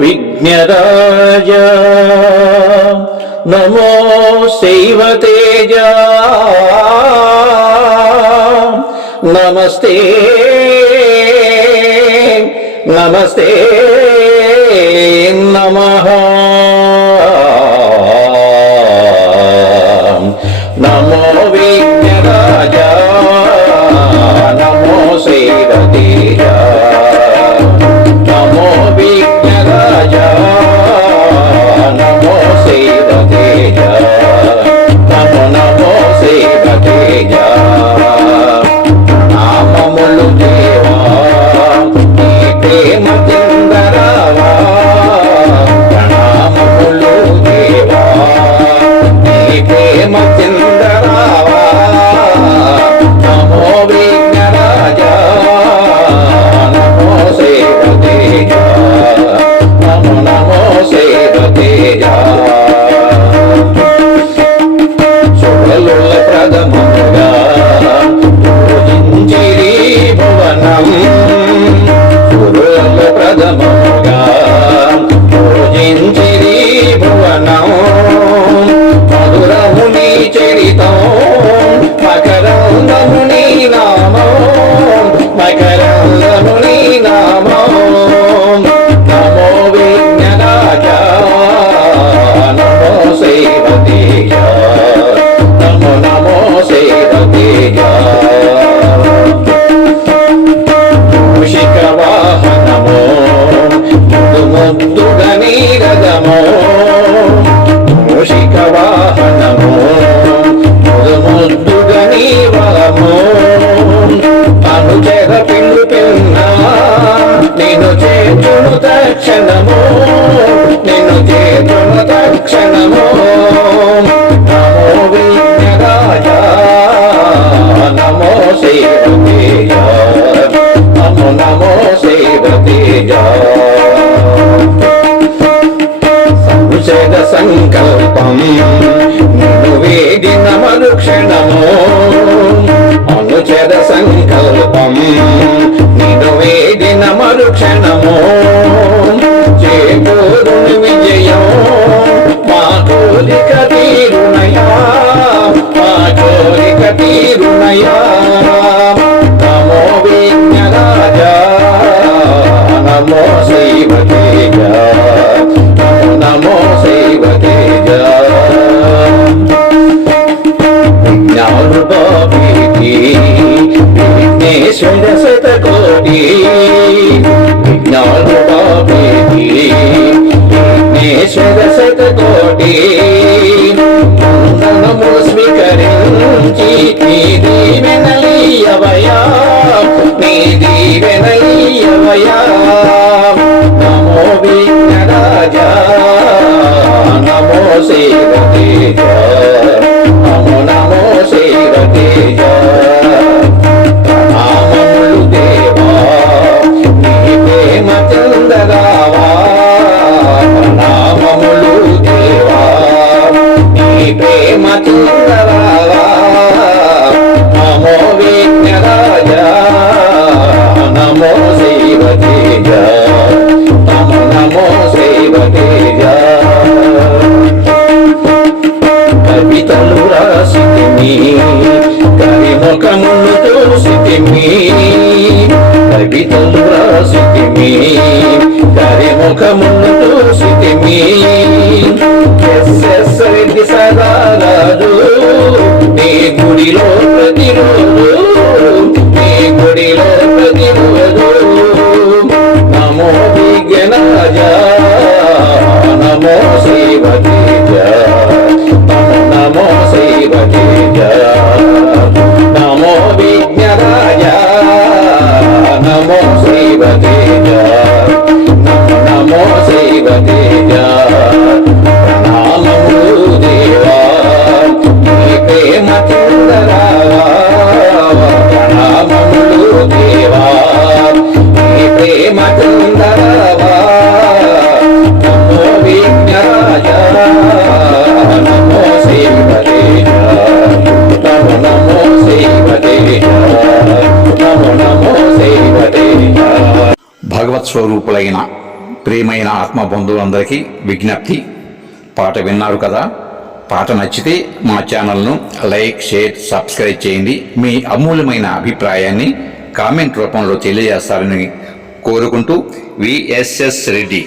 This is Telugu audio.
విఘ్నరాజ నమో శైవతేజ నమస్తే నమస్తే నమః నమో విఘ్నరాజ నమో శైవతేజ నమో విఘ్నరాజ నమో శైవతేజ నమో నమో శైవతేజ నామములు దేవా నీ ప్రేమ కిందరావా ప్రణామములు దేవా నీ ప్రేమ కిందరావా నమో విఘ్నరాజ నమో శైవతేజ నమో నమో శైవతేజ శుభలుల ప్రథమముగా పూజించిరి భువనం శుభలుల ప్రథమముగా పూజించిరి భువనం మధురముని చరితం మకరందముని నామం మకరందముని నామం నమో విఘ్నరాజ నమో శైవతేజ నమో నమో శైవతేజ మూషిక వాహనమో ముద్దు ముద్దుగ నీరదమో మూషిక వాహనమో ముద్దు ముద్దుగ నీవలమో అనుచర పిండు పిన్నా నిన్ను చేతును తక్షణము నిన్ను చేతును తక్షణము నమో విఘ్నరాజ నమో శైవతేజ నమో నమో శైవతేజ సంశయ సంకల్పం నిన్ను వేడిన మరుక్షణము అనుచర సంకల్పం నిన్ను వేడిన మరుక్షణము చేకూరుని విజయం మా కోరిక తీరునయా మా కోరిక తీరునయా నమో విఘ్నరాజ నమో శైవతేజ నమో నమో శైవతేజ విజ్ఞానుభావీతి విఘ్నేశ్వర శతకోటి విజ్ఞానుభావీతి విఘ్నేశ్వర శతకోటి నమో స్వీకరించి నీ దీవెనలీయవయా నీ దీవెనలీయవయా నమో విఘ్నరాజ నమో శైవతేజ నమో నమో శైవతేజ ప్రణామములు దేవా నీ ప్రేమ చందరావా ప్రణామములు దేవా నీ ప్రేమ చందరావా నమో విఘ్నరాజ నమో శైవతేజ నమో నమో శైవతేజ కవితలు రాసితిమి కవిముఖములు చూసితిమి కవితలు రాసితిమి కవిముఖములు చూసితిమి ఎస్ఎస్ రెడ్డి సదారాజు నీ గుడిలో ప్రతిరోజు నీ గుడిలో ప్రతిరోజు నమో విఘ్నరాజ నమో శైవతేజ నమో నమో శైవతేజ నమో విఘ్నరాజ నమో శైవతేజ నమో నమో శైవతేజ ప్రణామములు దేవా నీ ప్రేమ చందరావా ప్రణామములు దేవా నీ ప్రేమ చందరావా నమో విఘ్నరాజ నమో శైవతేజ నమో నమో శైవతేజ నమో నమో శైవతేజ. భగవత్ స్వరూపులైన ప్రియమైన ఆత్మ బంధువులందరికీ విజ్ఞప్తి, పాట విన్నారు కదా. పాట నచ్చితే మా ఛానల్ను లైక్, షేర్, సబ్స్క్రైబ్ చేయండి. మీ అమూల్యమైన అభిప్రాయాన్ని కామెంట్ రూపంలో తెలియజేస్తారని కోరుకుంటూ విఎస్ఎస్ రెడ్డి.